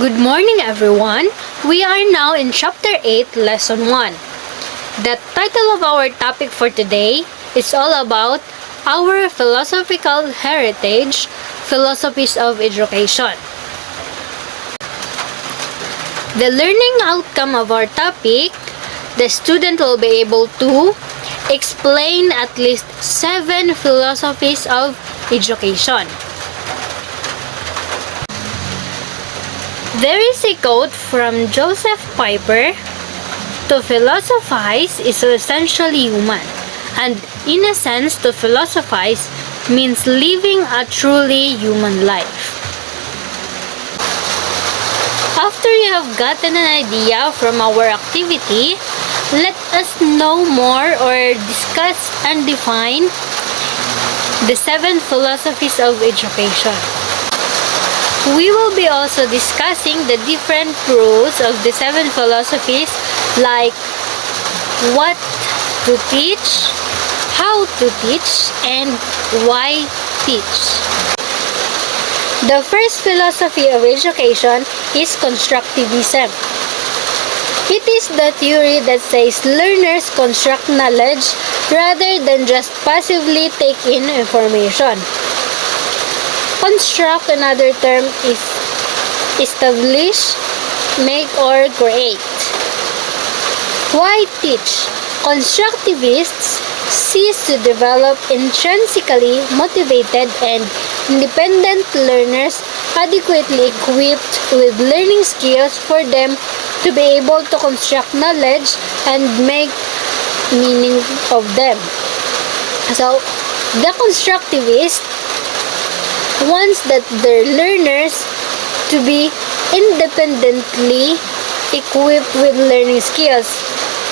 Good morning, everyone. We are now in Chapter 8, Lesson 1. The title of our topic for today is all about our philosophical heritage, philosophies of education. The learning outcome of our topic, the student will be able to explain at least 7 philosophies of education. There is a quote from Joseph Piper: "To philosophize is essentially human, and in a sense to philosophize means living a truly human life." After you have gotten an idea from our activity, let us know more or discuss and define the 7 philosophies of education. We will be also discussing the different rules of the 7 philosophies, like what to teach, how to teach, and why teach. The first philosophy of education is constructivism. It is the theory that says learners construct knowledge rather than just passively take in information. Construct, another term, is establish, make, or create. Why teach? Constructivists seek to develop intrinsically motivated and independent learners adequately equipped with learning skills for them to be able to construct knowledge and make meaning of them. So, the constructivist wants that their learners to be independently equipped with learning skills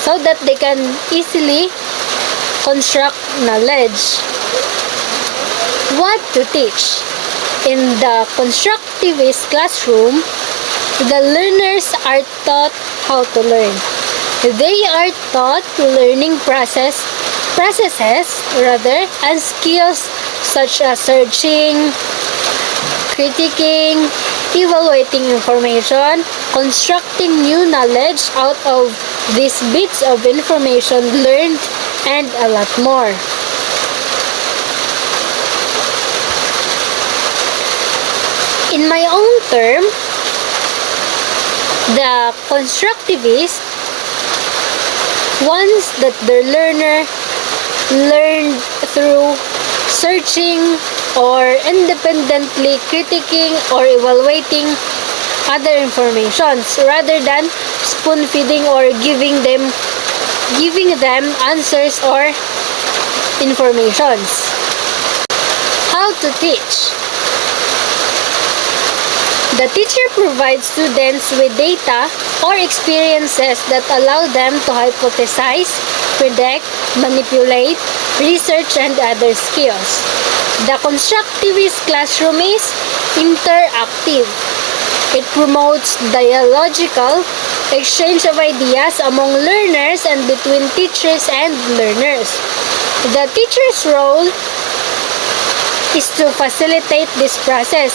so that they can easily construct knowledge. What to teach? In the constructivist classroom, the learners are taught how to learn. They are taught learning processes and skills such as searching, critiquing, evaluating information, constructing new knowledge out of these bits of information learned, and a lot more. In my own term, the constructivist wants that the learner learn through searching or independently critiquing or evaluating other informations rather than spoon feeding or giving them answers or informations. How to teach? The teacher provides students with data or experiences that allow them to hypothesize, predict, manipulate, research, and other skills. The constructivist classroom is interactive. It promotes dialogical exchange of ideas among learners and between teachers and learners. The teacher's role is to facilitate this process.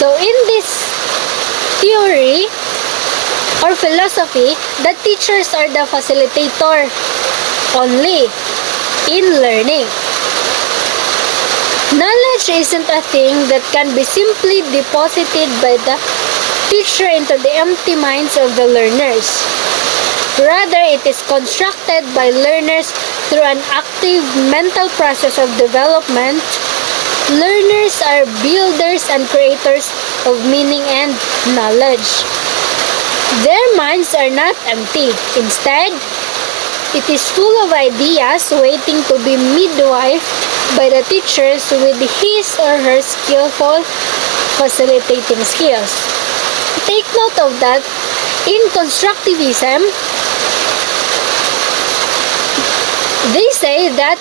So in this theory or philosophy, the teachers are the facilitator only in learning. Knowledge isn't a thing that can be simply deposited by the teacher into the empty minds of the learners. Rather, it is constructed by learners through an active mental process of development. Learners are builders and creators of meaning and knowledge. Their minds are not empty. Instead, it is full of ideas waiting to be midwifed by the teachers with his or her skillful facilitating skills. Take note of that. In constructivism, they say that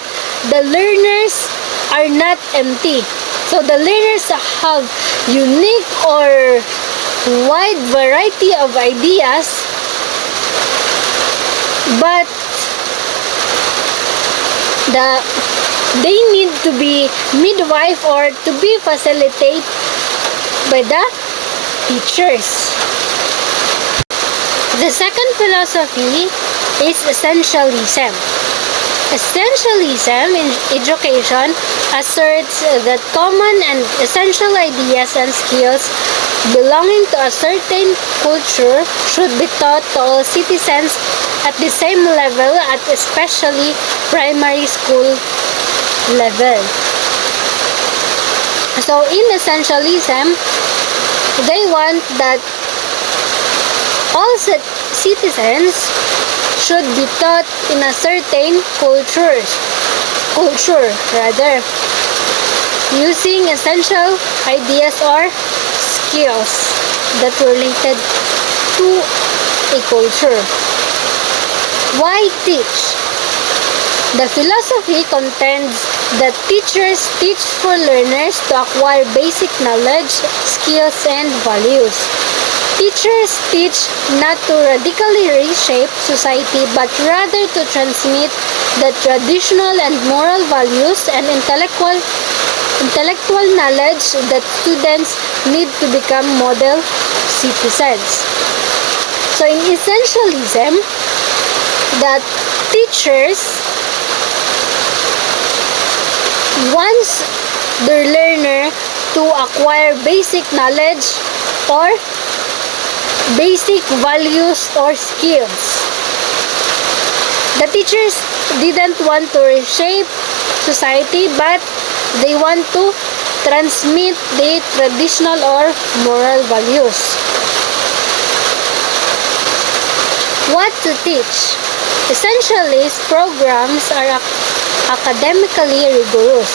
the learners are not empty. So the learners have unique or wide variety of ideas, but they need to be midwife or to be facilitated by the teachers. The second philosophy is essentialism. Essentialism in education asserts that common and essential ideas and skills belonging to a certain culture should be taught to all citizens at the same level, at especially primary school level. So in essentialism, they want that all citizens should be taught in a certain culture using essential ideas or skills that related to a culture. Why teach? The philosophy contends that teachers teach for learners to acquire basic knowledge, skills, and values. Teachers teach not to radically reshape society but rather to transmit the traditional and moral values and intellectual knowledge that students need to become model citizens. So in essentialism, that teachers wants their learner to acquire basic knowledge or basic values or skills. The teachers didn't want to reshape society, but they want to transmit the traditional or moral values. What to teach? Essentialist programs are academically rigorous.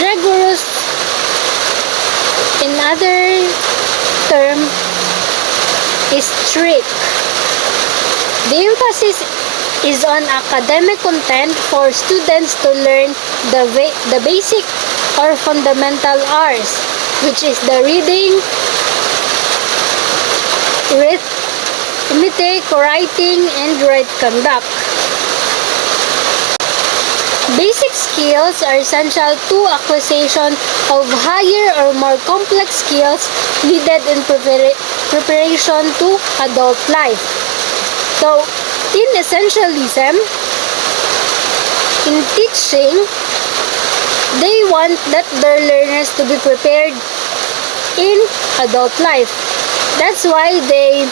Rigorous, in other term, is strict. The emphasis is on academic content for students to learn the basic or fundamental R's, which is the reading, arithmetic, writing, and right conduct. Basic skills are essential to acquisition of higher or more complex skills needed in preparation to adult life. So, in essentialism, in teaching, they want that their learners to be prepared in adult life. That's why they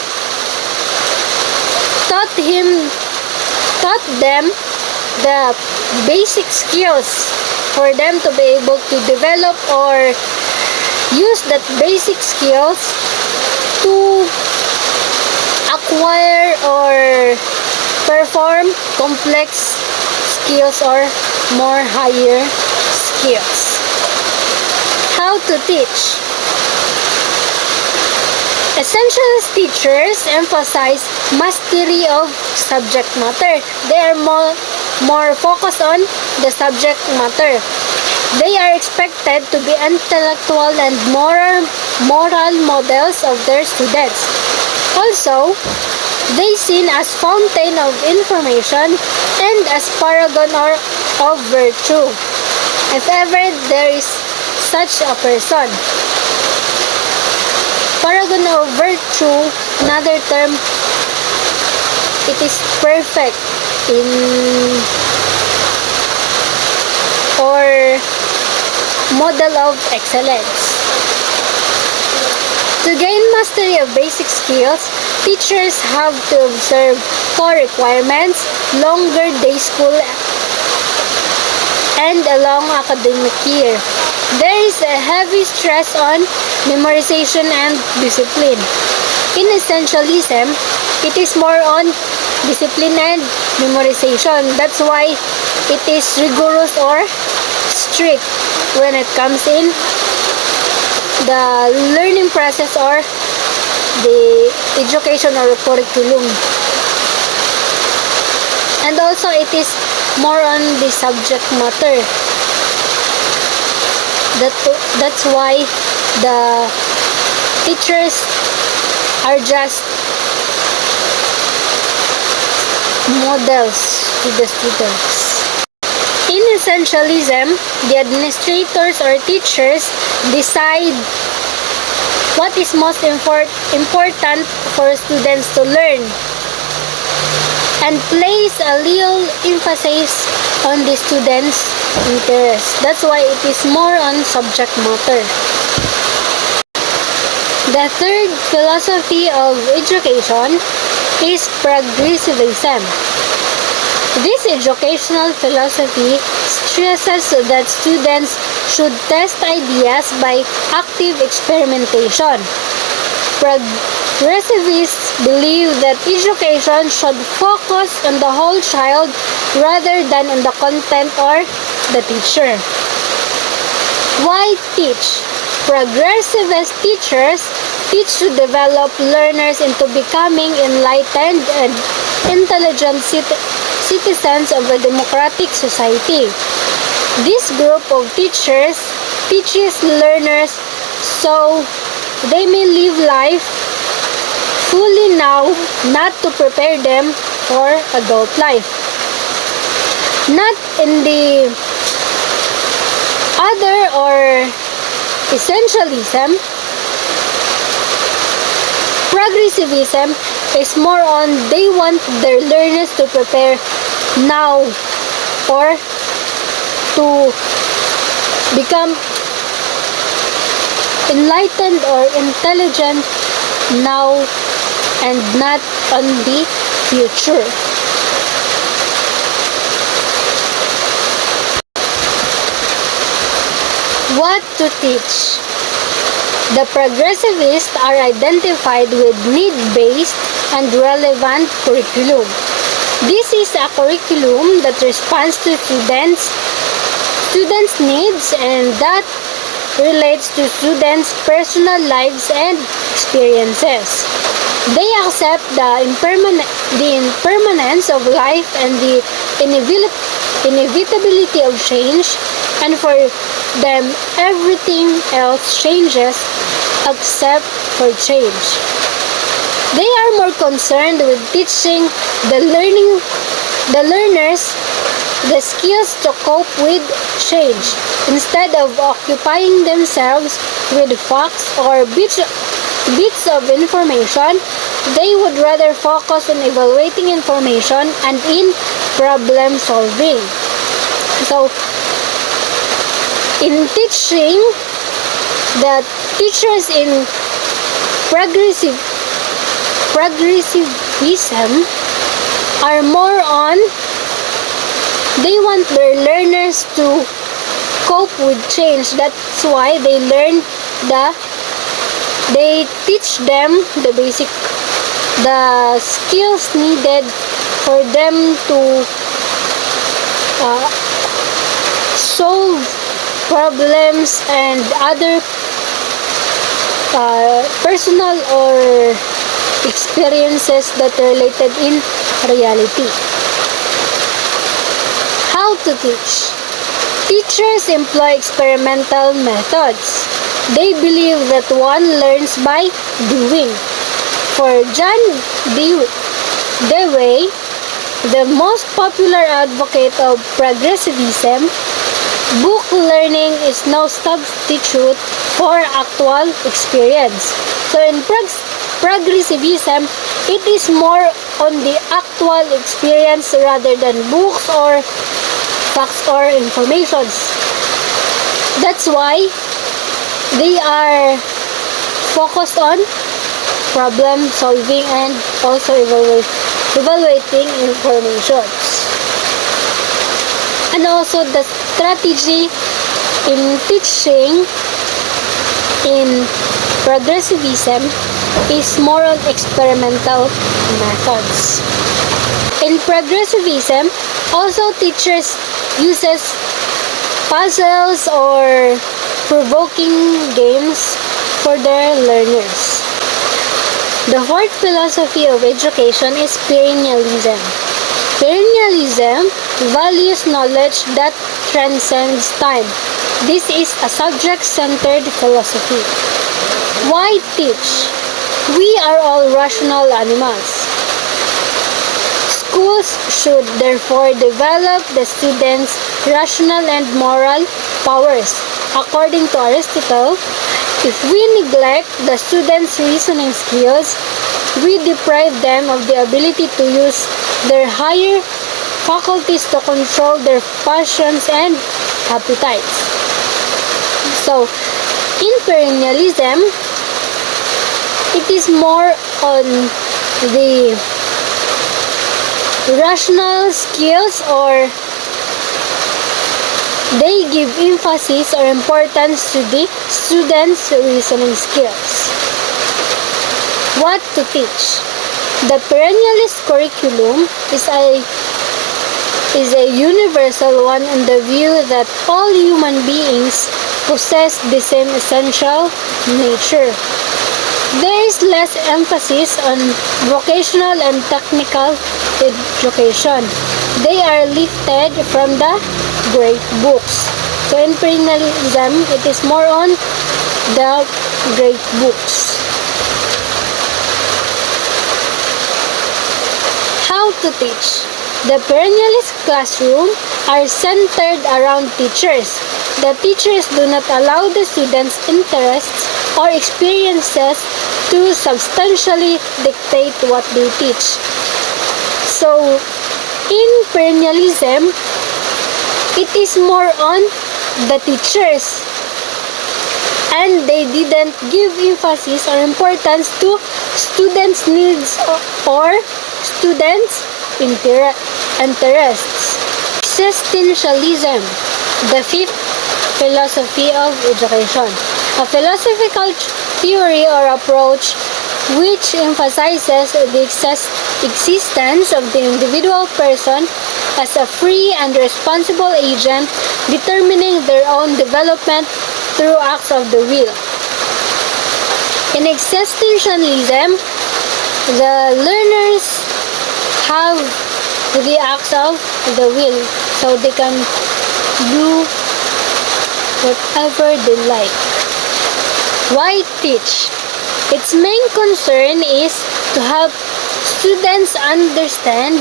taught them the basic skills for them to be able to develop or use that basic skills to acquire or perform complex skills or more higher skills. How to teach? Essentialist teachers emphasize mastery of subject matter. They are more focused on the subject matter. They are expected to be intellectual and moral models of their students. Also, they seen as fountain of information and as paragon of virtue, if ever there is such a person. Paragon of virtue, another term, it is perfect in or model of excellence. To gain mastery of basic skills, teachers have to observe core requirements, longer day school, and a long academic year. There is a heavy stress on memorization and discipline. In essentialism, it is more on discipline and memorization. That's why it is rigorous or strict when it comes in the learning process or the education or curriculum. And also it is more on the subject matter. That's why the teachers are just models to the students. In essentialism, the administrators or teachers decide what is most important for students to learn, and place a real emphasis on the students' interest. That's why it is more on subject matter. The third philosophy of education is progressivism. This educational philosophy stresses that students should test ideas by active experimentation. Progressivists believe that education should focus on the whole child rather than on the content or the teacher. Why teach? Progressivist teachers teach to develop learners into becoming enlightened and intelligent citizens of a democratic society. This group of teachers teaches learners so they may live life fully now, not to prepare them for adult life. Not in the other or essentialism. Progressivism is more on they want their learners to prepare now or to become enlightened or intelligent now and not on the future. What to teach? The progressivists are identified with need-based and relevant curriculum. This is a curriculum that responds to students' needs and that relates to students' personal lives and experiences. They accept the impermanence of life and the inevitability of change, and for them everything else changes except for change. They are more concerned with teaching the learners the skills to cope with change instead of occupying themselves with facts or bits of information. They would rather focus on evaluating information and in problem solving. So, in teaching, the teachers in progressivism are more on they want their learners to cope with change. That's why they teach them the skills needed for them to solve problems and other personal or experiences that are related in reality. How to teach? Teachers employ experimental methods. They believe that one learns by doing. For John Dewey, the most popular advocate of progressivism, book learning is no substitute for actual experience. So in progressivism, it is more on the actual experience rather than books or facts or informations. That's why they are focused on problem solving and also evaluating informations. And also the strategy in teaching in progressivism is more on experimental methods. In progressivism, also teachers uses puzzles or provoking games for their learners. The fourth philosophy of education is perennialism. Perennialism values knowledge that transcends time. This is a subject-centered philosophy. Why teach? We are all rational animals. Schools should therefore develop the students' rational and moral powers. According to Aristotle, If we neglect the students' reasoning skills, we deprive them of the ability to use their higher faculties to control their passions and appetites. So, in perennialism, it is more on the rational skills, or they give emphasis or importance to the students' reasoning skills. What to teach? The perennialist curriculum is a universal one in the view that all human beings possess the same essential nature. There is less emphasis on vocational and technical education. They are lifted from the great books. So in perennialism, it is more on the great books. How to teach? The perennialist classroom are centered around teachers. The teachers do not allow the students' interests or experiences to substantially dictate what they teach. So, in perennialism, it is more on the teachers, and they didn't give emphasis or importance to students' needs or students' interests. Existentialism, the fifth philosophy of education. A philosophical theory or approach which emphasizes the existence of the individual person as a free and responsible agent determining their own development through acts of the will. In existentialism, the learners have the acts of the will, so they can do whatever they like. Why teach? Its main concern is to help students understand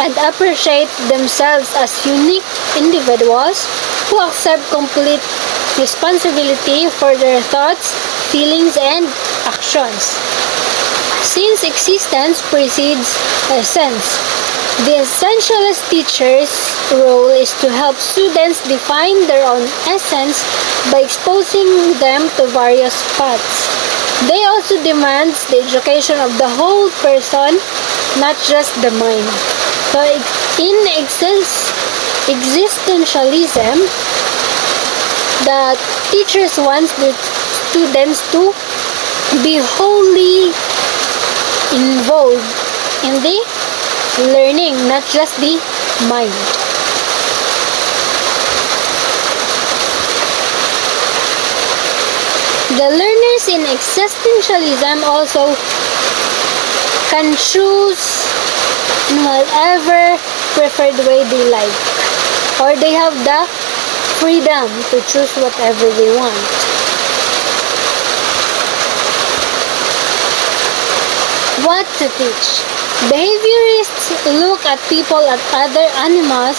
and appreciate themselves as unique individuals who accept complete responsibility for their thoughts, feelings, and actions. Since existence precedes essence, the essentialist teacher's role is to help students define their own essence by exposing them to various paths. They also demand the education of the whole person, not just the mind. So in existentialism, the teachers want the students to be wholly involved in the learning, not just the mind. The learners in existentialism also can choose in whatever preferred way they like, or they have the freedom to choose whatever they want. What to teach? Behaviorists look at people and other animals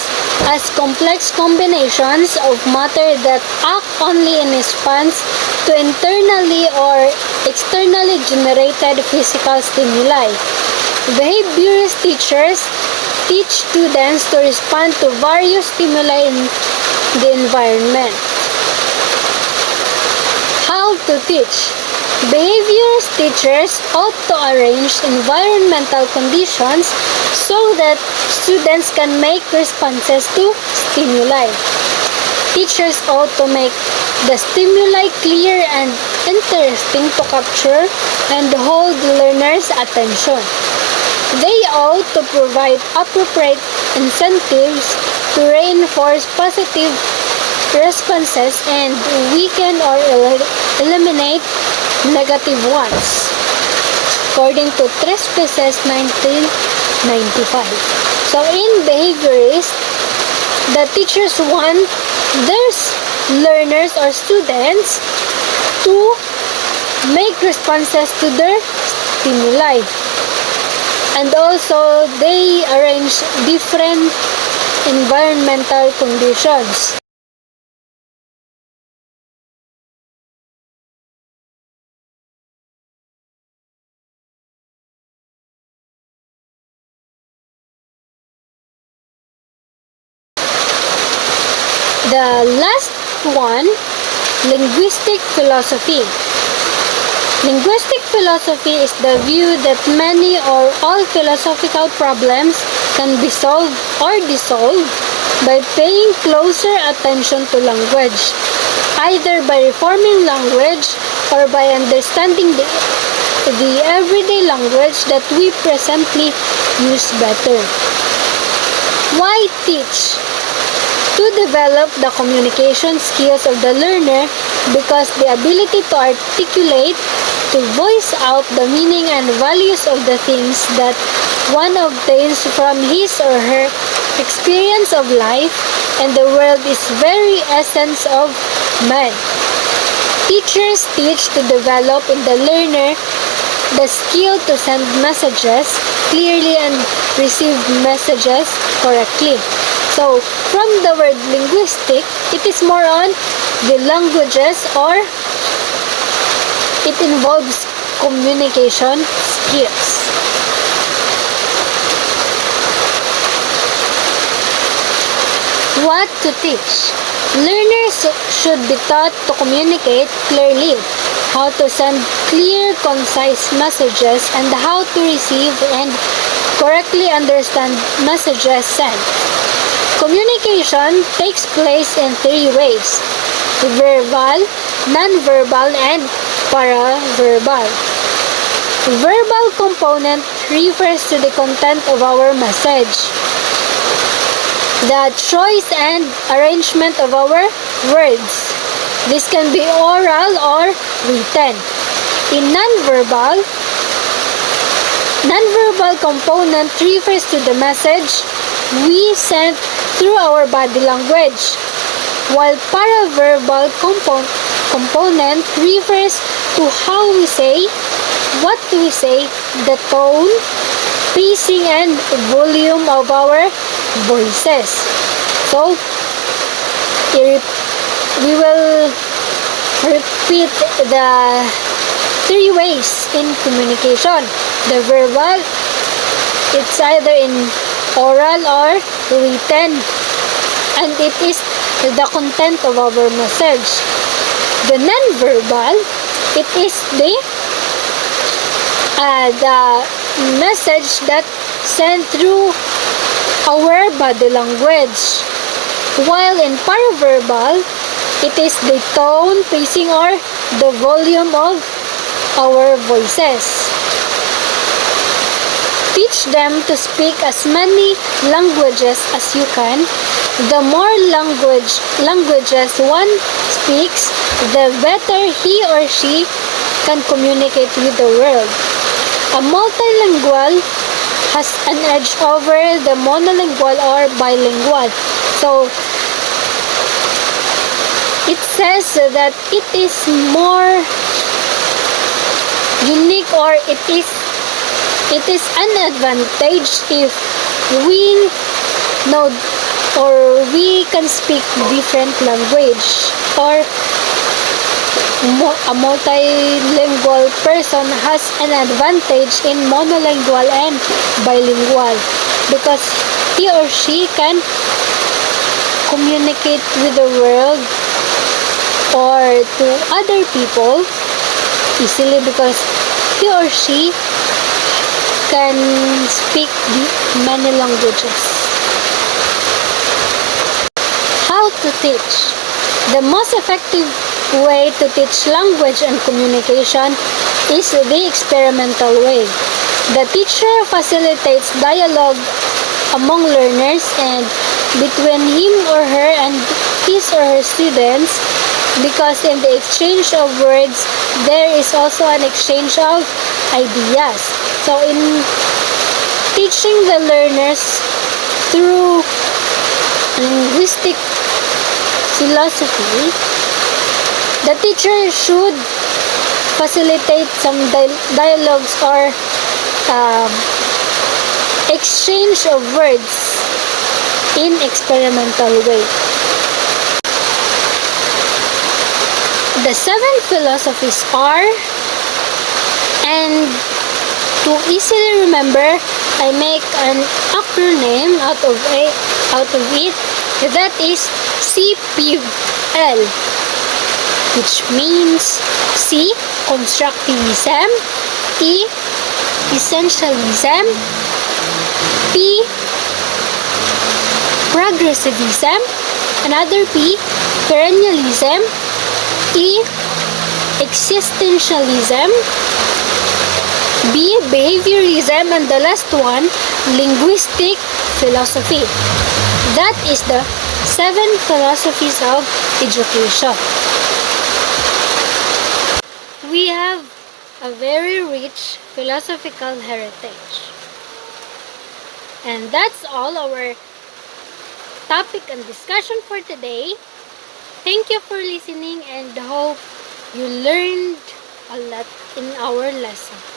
as complex combinations of matter that act only in response to internally or externally generated physical stimuli. Behaviorist teachers teach students to respond to various stimuli in the environment. How to teach? Behaviorist teachers ought to arrange environmental conditions so that students can make responses to stimuli. Teachers ought to make the stimuli clear and interesting to capture and hold the learner's attention. They ought to provide appropriate incentives to reinforce positive responses and weaken or eliminate negative ones, according to Trespaces 1995. So in behaviorist, the teachers want their learners or students to make responses to their stimuli, and also they arrange different environmental conditions. The last one, linguistic philosophy. Linguistic philosophy is the view that many or all philosophical problems can be solved or dissolved by paying closer attention to language, either by reforming language or by understanding the everyday language that we presently use better. Why teach? To develop the communication skills of the learner, because the ability to articulate, to voice out the meaning and values of the things that one obtains from his or her experience of life and the world is very essence of man. Teachers teach to develop in the learner the skill to send messages clearly and receive messages correctly. So, from the word linguistic, it is more on the languages, or it involves communication skills. What to teach? Learners should be taught to communicate clearly, how to send clear, concise messages, and how to receive and correctly understand messages sent. Communication takes place in three ways: verbal, non-verbal, and paraverbal. Verbal component refers to the content of our message, the choice and arrangement of our words. This can be oral or written. In non-verbal component refers to the message we send through our body language, while paraverbal component refers to how we say, what we say, the tone, pacing, and volume of our voices. So, we will repeat the three ways in communication. The verbal, it's either in oral or written, and it is the content of our message. The non-verbal, it is the message that sent through our body language, while in paraverbal, it is the tone, pacing, or the volume of our voices. Teach them to speak as many languages as you can. The more languages one speaks, the better he or she can communicate with the world. A multilingual has an edge over the monolingual or bilingual. So, it says that it is more unique, or it is an advantage if we know or we can speak different language, or a multilingual person has an advantage in monolingual and bilingual, because he or she can communicate with the world or to other people easily, because he or she can speak many languages. How to teach? The most effective way to teach language and communication is the experimental way. The teacher facilitates dialogue among learners and between him or her and his or her students, because in the exchange of words, there is also an exchange of ideas. So in teaching the learners through linguistic philosophy, the teacher should facilitate some dialogues or exchange of words in experimental way. The 7 philosophies are, and to easily remember, I make an acronym out of it. That is C. Piv L, which means C. Constructivism, E. Essentialism, P. Progressivism, another P. Perennialism, E. Existentialism, B. Behaviorism, and the last one, linguistic philosophy. That is the 7 philosophies of education. We have a very rich philosophical heritage. And that's all our topic and discussion for today. Thank you for listening and hope you learned a lot in our lesson.